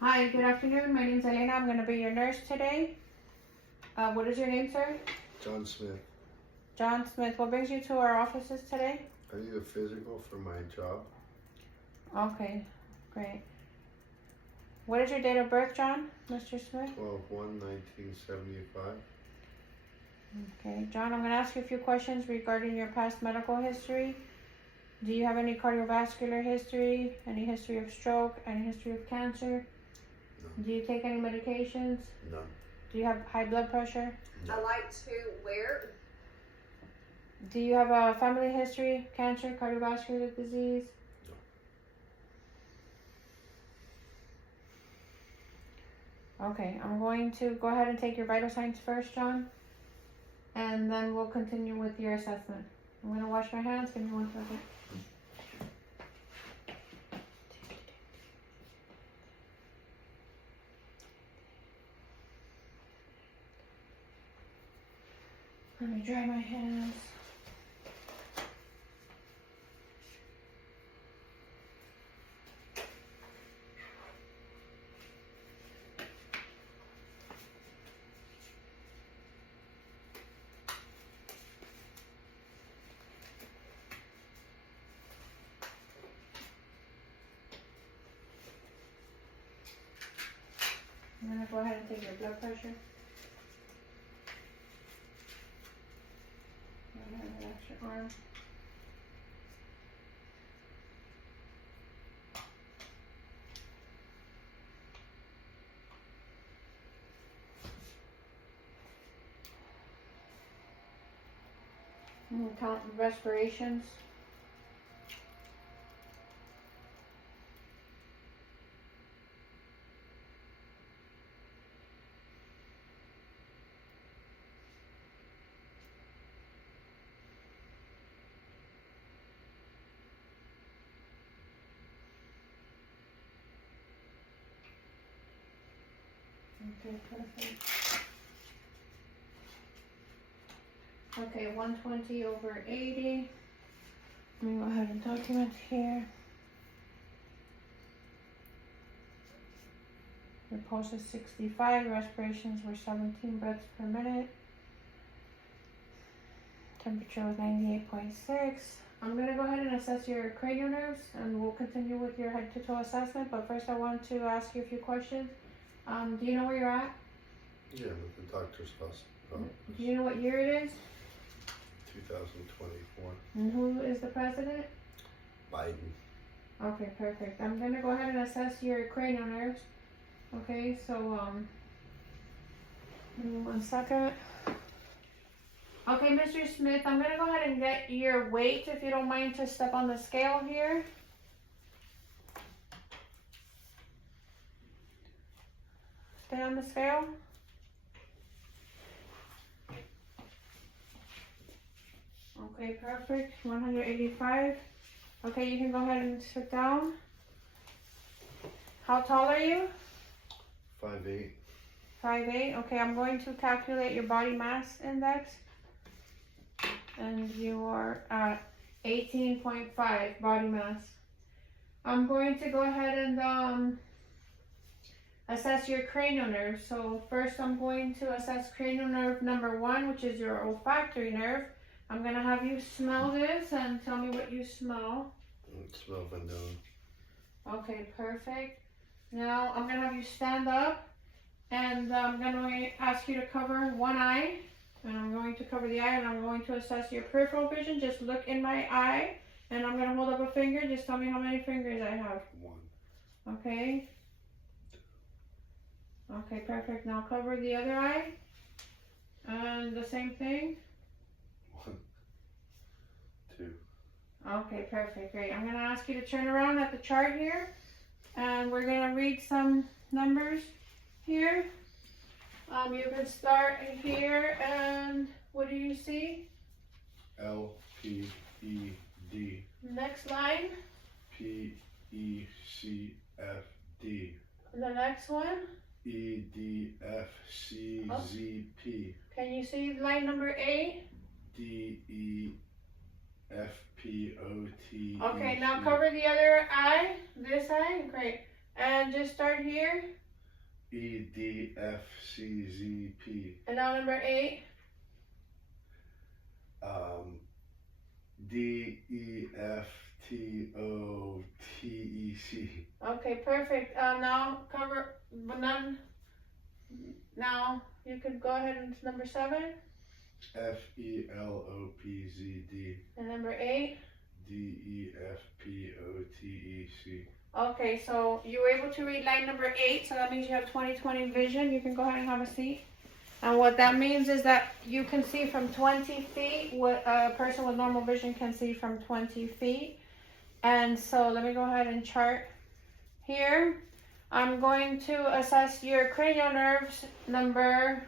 Hi, good afternoon. My name is Elena. I'm going to be your nurse today. What is your name, sir? John Smith. John Smith. What brings you to our offices today? I need a physical for my job. Okay, great. What is your date of birth, John? Mr. Smith? 12/1/1975. Okay, John, I'm going to ask you a few questions regarding your past medical history. Do you have any cardiovascular history, any history of stroke, any history of cancer? No. Do you take any medications? None. Do you have high blood pressure? No. I like to wear. Do you have a family history, cancer, cardiovascular disease? No. Okay, I'm going to go ahead and take your vital signs first, John, and then we'll continue with your assessment. I'm going to wash my hands. Give me 1 second. Let me dry my hands. I'm going to go ahead and take your blood pressure. I'm going to relax your arm. I'm going to count the respirations. Okay, perfect. Okay, 120/80. Let me go ahead and document here. Your pulse is 65, respirations were 17 breaths per minute. Temperature was 98.6. I'm going to go ahead and assess your cranial nerves and we'll continue with your head to toe assessment, but first I want to ask you a few questions. Do you know where you're at? Yeah, with the doctor's house. Do you know what year it is? 2024. And who is the president? Biden. Okay, perfect. I'm going to go ahead and assess your cranial nerves. Okay, so, give me 1 second. Okay, Mr. Smith, I'm going to go ahead and get your weight, if you don't mind to step on the scale here. Stay on the scale. Okay, perfect. 185. Okay, you can go ahead and sit down. How tall are you? 5'8". 5'8". Okay, I'm going to calculate your body mass index. And you are at 18.5 body mass. I'm going to go ahead and assess your cranial nerve. So first I'm going to assess cranial nerve number 1, which is your olfactory nerve. I'm going to have you smell this and tell me what you smell. It smells vanilla. Okay, perfect. Now I'm going to have you stand up and I'm going to ask you to cover one eye. And I'm going to cover the eye and I'm going to assess your peripheral vision. Just look in my eye and I'm going to hold up a finger. Just tell me how many fingers I have. 1. Okay. Okay, perfect. Now cover the other eye. And the same thing. 1, 2. Okay, perfect. Great. I'm going to ask you to turn around at the chart here. And we're going to read some numbers here. You can start here, and what do you see? L, P, E, D. Next line. P, E, C, F, D. The next one. E, D, F, C, Z, P. Can you see line number 8? D, E, F, P, O, T, Okay, E, now C. cover the other eye. This eye. Great. And just start here. E, D, F, C, Z, P. And now number 8. D, E, F, T, O, T, E, C. Okay, perfect. Now cover, but none. Now you could go ahead and number 7. F, E, L, O, P, Z, D. And number 8. D, E, F, P, O, T, E, C. Okay, so you were able to read line number 8, so that means you have 20/20 vision. You can go ahead and have a seat. And what that means is that you can see from 20 feet what a person with normal vision can see from 20 feet. And so let me go ahead and chart here. I'm going to assess your cranial nerves number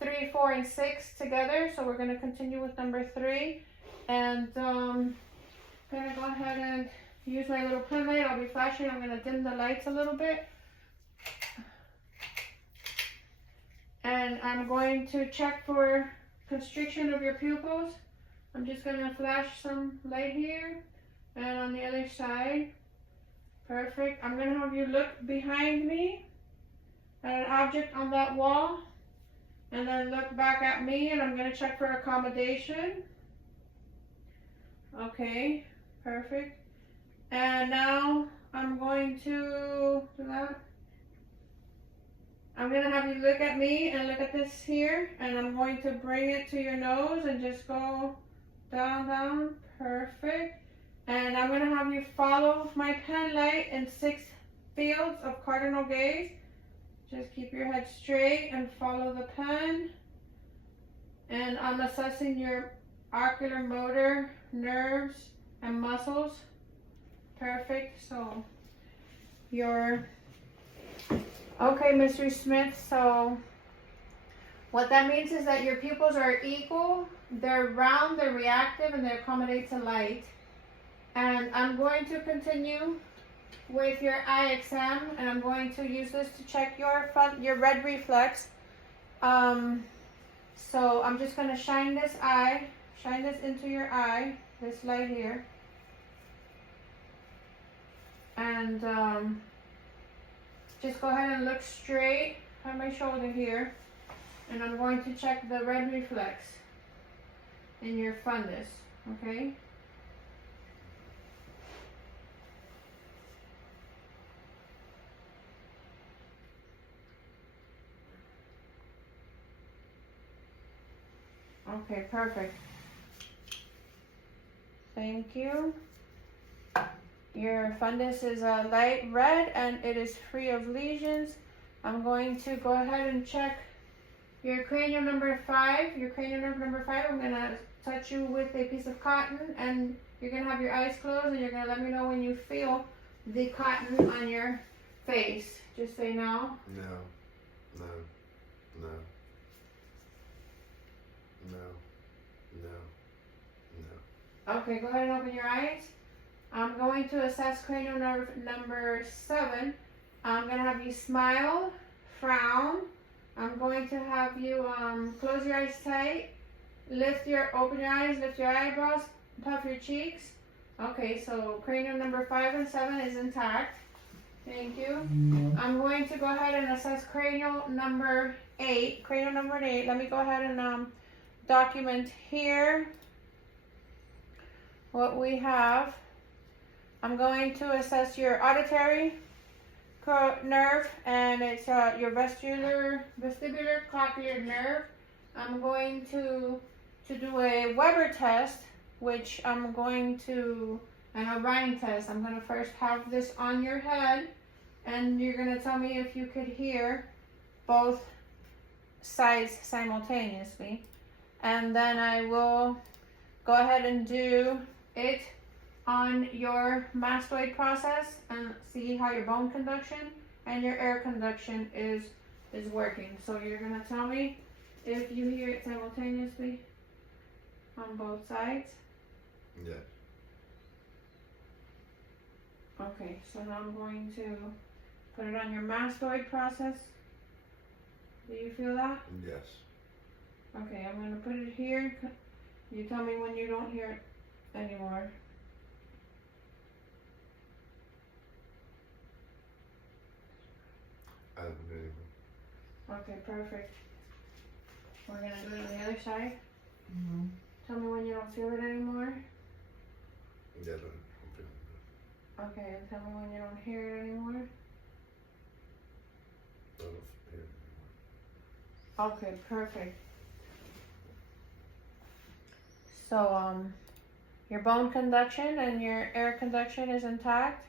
3, 4, and 6 together. So we're going to continue with number 3. And I'm going to go ahead and use my little pen light. I'll be flashing. I'm going to dim the lights a little bit. And I'm going to check for constriction of your pupils. I'm just going to flash some light here and on the other side. Perfect. I'm going to have you look behind me at an object on that wall and then look back at me, and I'm going to check for accommodation. Okay, perfect. And now I'm going to do that. I'm going to have you look at me and look at this here, and I'm going to bring it to your nose and just go down, down. Perfect. And I'm going to have you follow my pen light in 6 fields of cardinal gaze. Just keep your head straight and follow the pen. And I'm assessing your ocular motor, nerves, and muscles. Perfect. So your okay, Mr. Smith, so what that means is that your pupils are equal, they're round, they're reactive, and they accommodate to light. And I'm going to continue with your eye exam, and I'm going to use this to check your red reflex. So I'm just going to shine this into your eye, this light here. And just go ahead and look straight at my shoulder here, and I'm going to check the red reflex in your fundus, okay? Okay, perfect. Thank you. Your fundus is a light red and it is free of lesions. I'm going to go ahead and check your cranial number 5. Your cranial nerve number 5, I'm going to touch you with a piece of cotton, and you're going to have your eyes closed, and you're going to let me know when you feel the cotton on your face. Just say no. No. No. No. No. No. No. Okay, go ahead and open your eyes. I'm going to assess cranial nerve number 7. I'm going to have you smile, frown. I'm going to have you close your eyes tight, open your eyes, lift your eyebrows, puff your cheeks. Okay, so cranial number 5 and 7 is intact. Thank you. I'm going to go ahead and assess cranial number 8. Cranial number 8. Let me go ahead and document here what we have. I'm going to assess your auditory nerve, and it's your vestibular cochlear nerve. I'm going to do a Weber test, which I'm going to, and a Rhine test. I'm going to first have this on your head, and you're going to tell me if you could hear both sides simultaneously. And then I will go ahead and do it on your mastoid process and see how your bone conduction and your air conduction is working. So you're going to tell me if you hear it simultaneously on both sides. Yeah. Okay, so now I'm going to put it on your mastoid process. Do you feel that? Yes. Okay, I'm going to put it here. You tell me when you don't hear it anymore. haven't been able. Okay, perfect. We're gonna do it on the other side. Mm-hmm. Tell me when you don't feel it anymore. Yeah, I don't feel it. Okay, and tell me when you don't hear it anymore. I don't feel it anymore. Okay, perfect. So, your bone conduction and your air conduction is intact.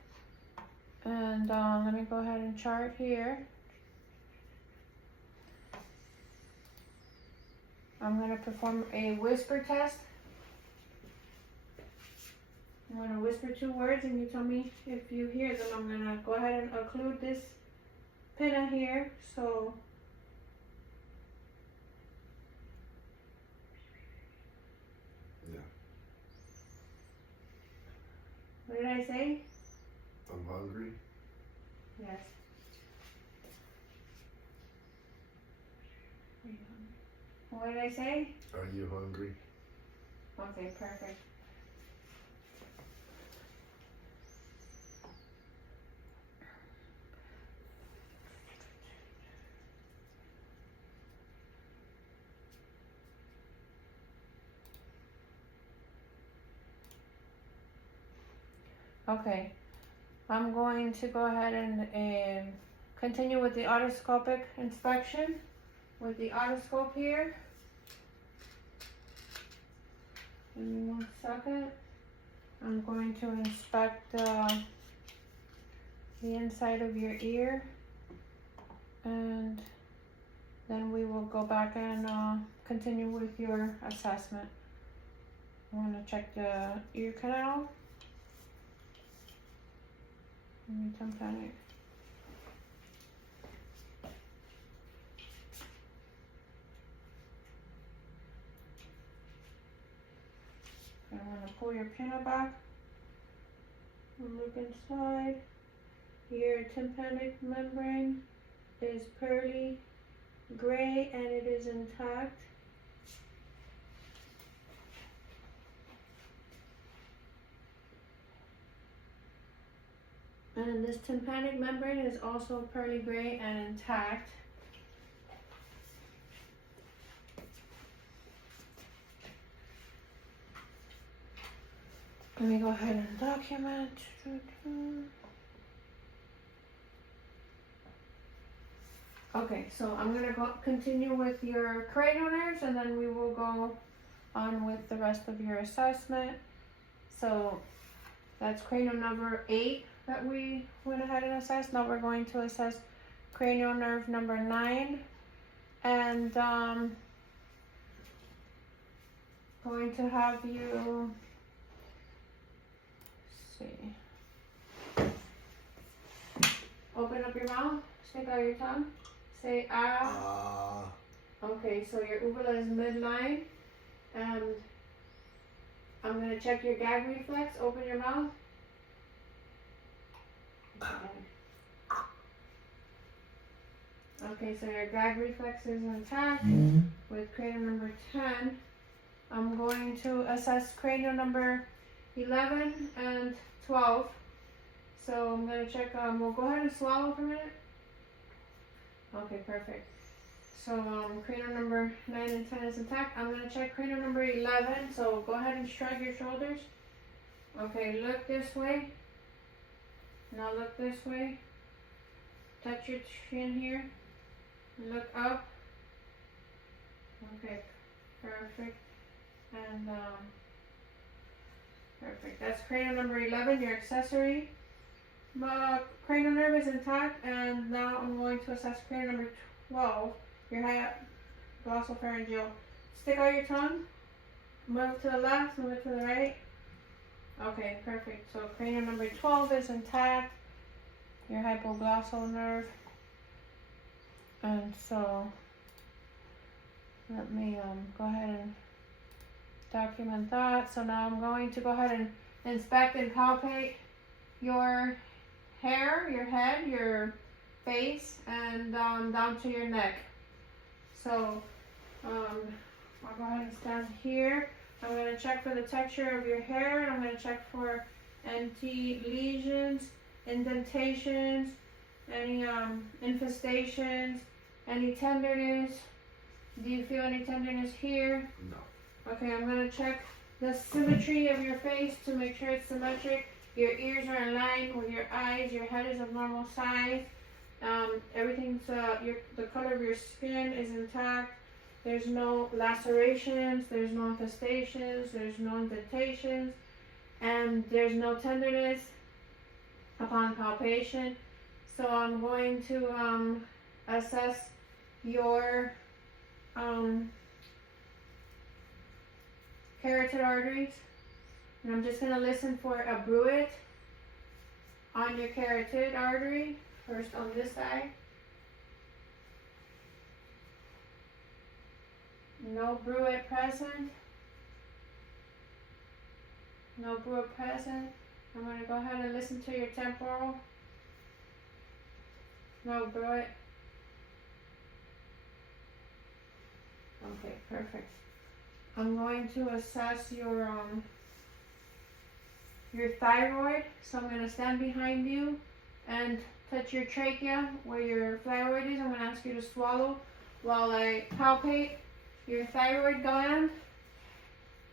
And let me go ahead and chart here. I'm going to perform a whisper test. I'm going to whisper 2 words and you tell me if you hear them. I'm going to go ahead and occlude this pinna here. So, Yeah. what did I say? I'm hungry. Yes. What did I say? Are you hungry? Okay, perfect. Okay, I'm going to go ahead and continue with the otoscopic inspection with the otoscope here. Give me 1 second. I'm going to inspect the inside of your ear, and then we will go back and continue with your assessment. I'm going to check the ear canal. Tympanic. I'm going to pull your pinna back and look inside. Your tympanic membrane is pearly gray and it is intact. And this tympanic membrane is also pearly gray and intact. Let me go ahead and document. Okay, so I'm gonna continue with your cranial nerves and then we will go on with the rest of your assessment. So that's cranial number 8 that we went ahead and assessed. Now we're going to assess cranial nerve number 9 and going to have you open up your mouth, stick out your tongue, say ah. Okay, so your uvula is midline, and I'm gonna check your gag reflex. Open your mouth. Okay, so your gag reflex is intact with cranial number 10. I'm going to assess cranial number 11 and 12. So I'm going to check, we'll go ahead and swallow for a minute. Okay, perfect. So cranial number 9 and 10 is intact. I'm going to check cranial number 11. So go ahead and shrug your shoulders. Okay, look this way. Now look this way. Touch your chin here. Look up. Okay, perfect. And perfect. That's cranial number 11, your accessory. Cranial nerve is intact, and now I'm going to assess cranial number 12, your glossopharyngeal. Stick out your tongue. Move to the left, move it to the right. Okay, perfect. So cranial number 12 is intact, your hypoglossal nerve. And so let me go ahead and document that. So now I'm going to go ahead and inspect and palpate your hair, your head, your face, and down to your neck. So I'll go ahead and stand here. I'm going to check for the texture of your hair, and I'm going to check for empty lesions, indentations, Any infestations? Any tenderness? Do you feel any tenderness here? No. Okay, I'm gonna check the symmetry of your face to make sure it's symmetric. Your ears are in line with your eyes. Your head is of normal size. Everything's the color of your skin is intact. There's no lacerations. There's no infestations. There's no indentations, and there's no tenderness upon palpation. So I'm going to assess your carotid arteries, and I'm just going to listen for a bruit on your carotid artery, first on this side. No bruit present. No bruit present. I'm going to go ahead and listen to your temporal. No bruit. Okay, perfect. I'm going to assess your thyroid. So I'm going to stand behind you and touch your trachea where your thyroid is. I'm going to ask you to swallow while I palpate your thyroid gland.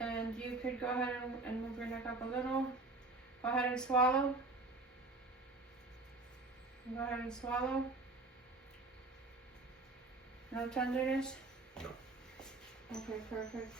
And you could go ahead and move your neck up a little. Go ahead and swallow. Go ahead and swallow. No tenderness? No. Okay, perfect.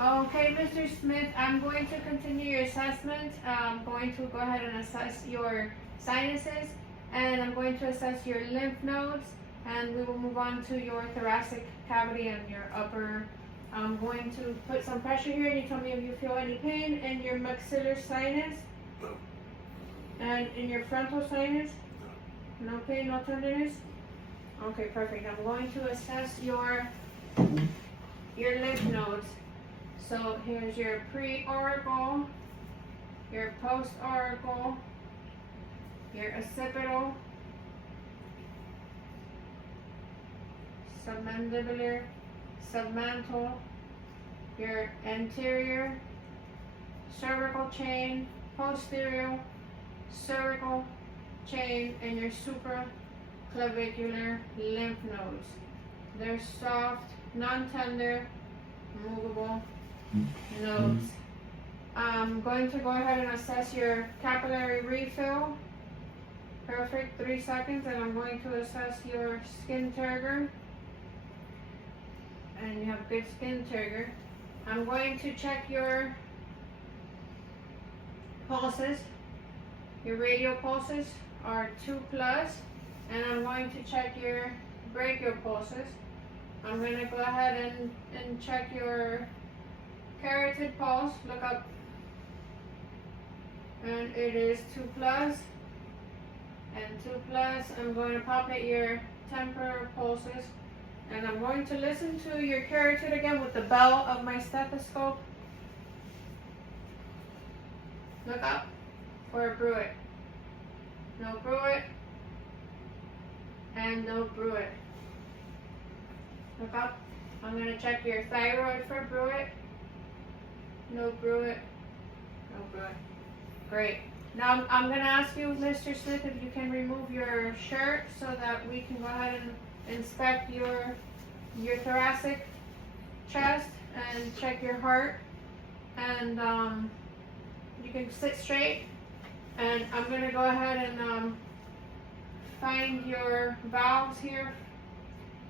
Okay, Mr. Smith, I'm going to continue your assessment. I'm going to go ahead and assess your sinuses, and I'm going to assess your lymph nodes, and we will move on to your thoracic cavity and your upper. I'm going to put some pressure here, and you tell me if you feel any pain in your maxillary sinus. No. And in your frontal sinus? No. No pain, no tenderness? Okay, perfect. I'm going to assess your lymph nodes. So here's your pre-auricle, your post-auricle, your occipital, submandibular, submantle, your anterior, cervical chain, posterior, cervical chain, and your supraclavicular lymph nodes. They're soft, non-tender, movable nodes. I'm going to go ahead and assess your capillary refill. Perfect, 3 seconds, and I'm going to assess your skin turgor. And you have good skin turgor. I'm going to check your pulses. Your radial pulses are 2+, and I'm going to check your brachial pulses. I'm going to go ahead and check your carotid pulse. Look up. And it is 2+. And 2+. I'm going to palpate your temporal pulses. And I'm going to listen to your carotid again with the bell of my stethoscope. Look up for a bruit. No bruit. And no bruit. Look up. I'm going to check your thyroid for bruit. No bruit. No bruit. Great. Now I'm going to ask you, Mr. Smith, if you can remove your shirt so that we can go ahead and inspect your thoracic chest and check your heart. And you can sit straight. And I'm going to go ahead and find your valves here.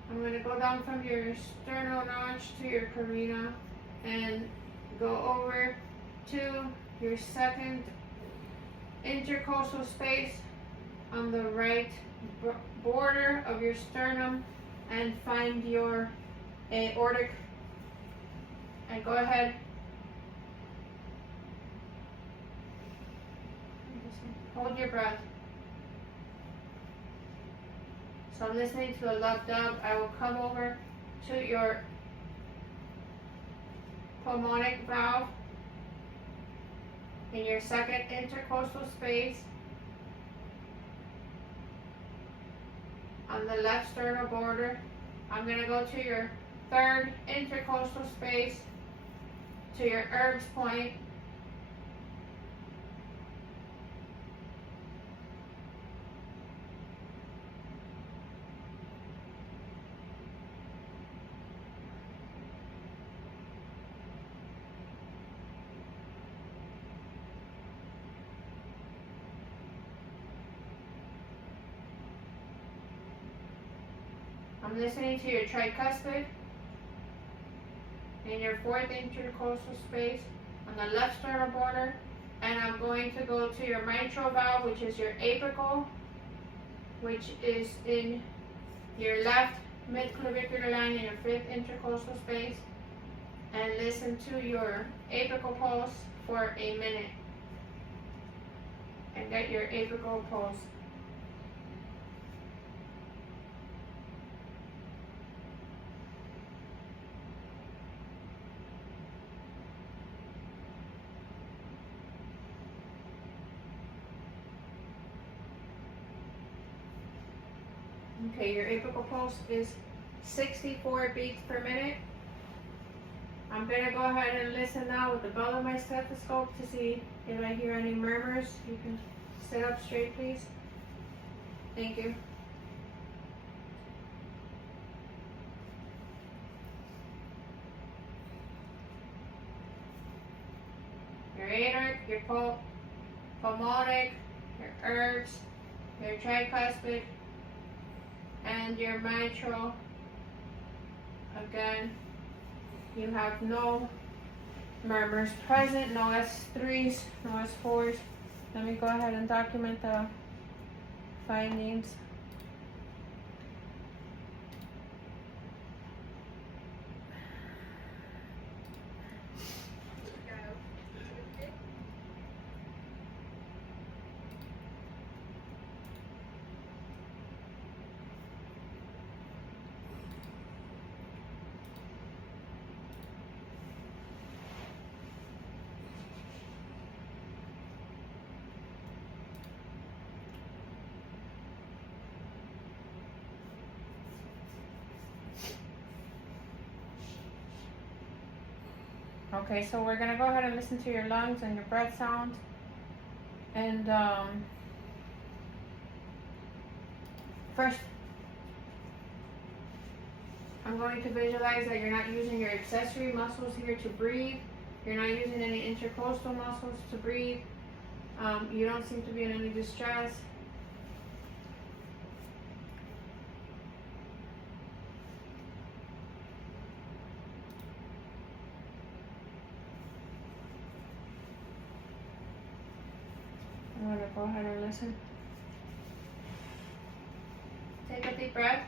I'm going to go down from your sternal notch to your carina and go over to your second intercostal space on the right border of your sternum and find your aortic. And go ahead. Hold your breath. So I'm listening to a left dub. I will come over to your pulmonic valve in your second intercostal space on the left sternal border. I'm going to go to your third intercostal space to your Erb's point. I'm listening to your tricuspid and your fourth intercostal space on the left sternal border, and I'm going to go to your mitral valve, which is your apical, which is in your left midclavicular line in your fifth intercostal space, and listen to your apical pulse for a minute and get your apical pulse. Okay, your apical pulse is 64 beats per minute. I'm going to go ahead and listen now with the bell of my stethoscope to see if I hear any murmurs. You can sit up straight, please. Thank you. Your aortic, your pulmonic, your herbs, your tricuspid, and your mitral. Again, you have no murmurs present, no S3s, no S4s. Let me go ahead and document the findings. Okay, so we're gonna go ahead and listen to your lungs and your breath sound. And first, I'm going to visualize that you're not using your accessory muscles here to breathe. You're not using any intercostal muscles to breathe. You don't seem to be in any distress. I'm going to go ahead and listen. Take a deep breath.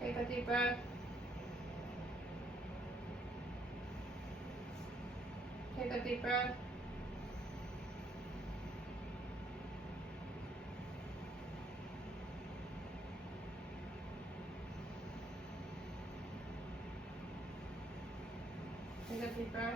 Take a deep breath. Take a deep breath. Take a deep breath.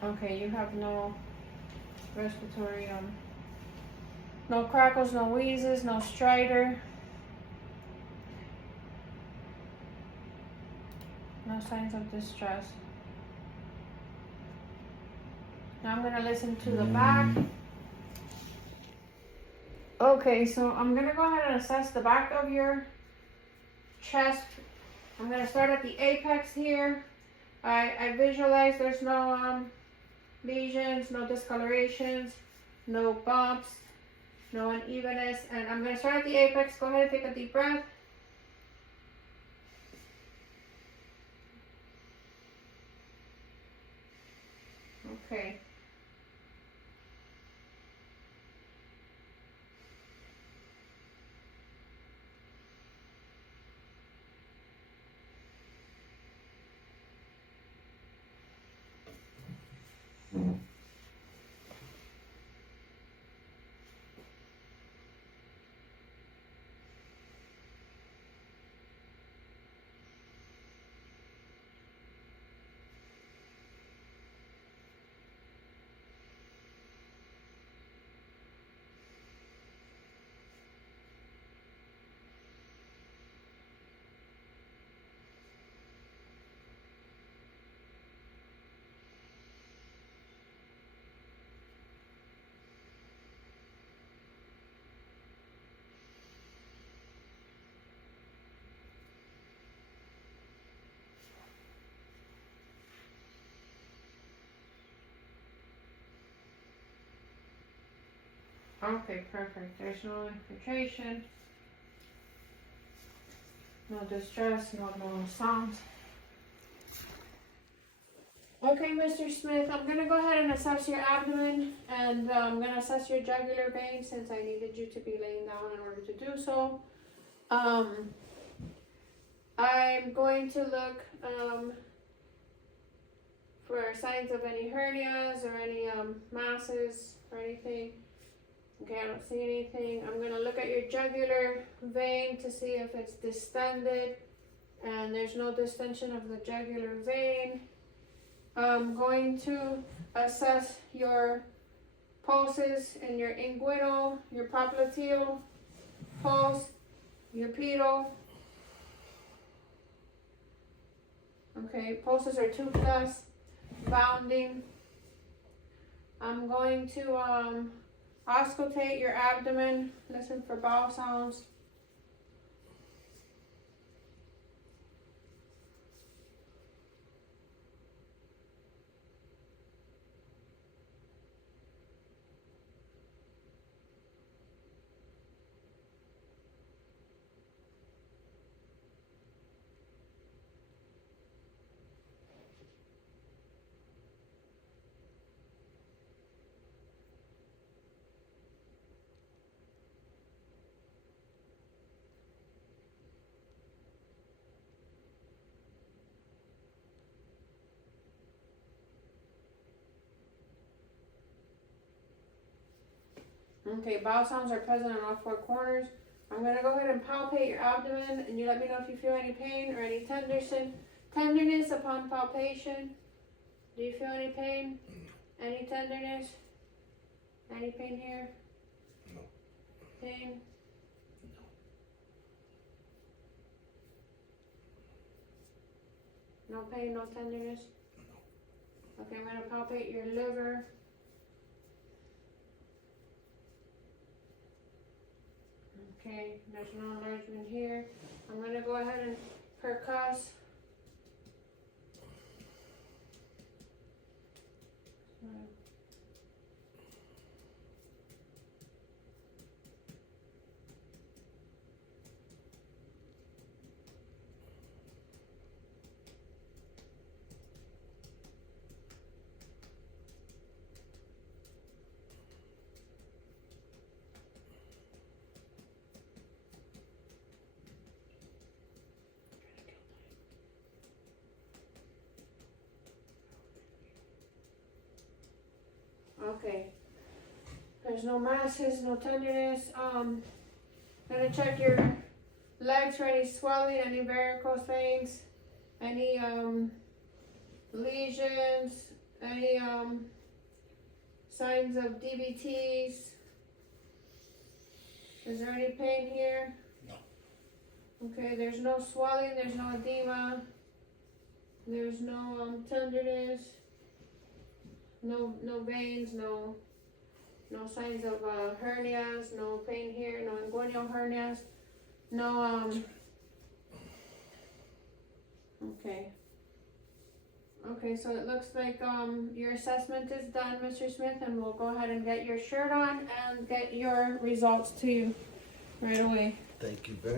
Okay, you have no respiratory, no crackles, no wheezes, no stridor, no signs of distress. Now I'm gonna listen to the back. Okay, so I'm gonna go ahead and assess the back of your chest. I'm gonna start at the apex here. I visualize there's no lesions, no discolorations, no bumps, no unevenness, and I'm going to start at the apex. Go ahead and take a deep breath. Okay. Okay, perfect. There's no infiltration, no distress, no sounds. Okay, Mr. Smith, I'm gonna go ahead and assess your abdomen, and I'm gonna assess your jugular vein since I needed you to be laying down in order to do so. I'm going to look for signs of any hernias or any masses or anything. Okay, I don't see anything. I'm gonna look at your jugular vein to see if it's distended, and there's no distension of the jugular vein. I'm going to assess your pulses in your inguinal, your popliteal pulse, your pedal. Okay, pulses are 2+, bounding. I'm going to auscultate your abdomen, listen for bowel sounds. Okay, bowel sounds are present on all 4 corners. I'm going to go ahead and palpate your abdomen, and you let me know if you feel any pain or any tenderness upon palpation. Do you feel any pain? Any tenderness? Any pain here? No. Pain? No pain, no tenderness? No. Okay, I'm going to palpate your liver. Okay, there's no enlargement here. I'm going to go ahead and percuss. Okay. There's no masses, no tenderness. Gonna check your legs for any swelling, any varicose veins, any lesions, any signs of DVTs. Is there any pain here? No. Okay, there's no swelling, there's no edema, there's no tenderness, no veins, no signs of hernias, no pain here, no inguinal hernias, no okay, so it looks like your assessment is done, Mr. Smith, and we'll go ahead and get your shirt on and get your results to you right away. Thank you very much.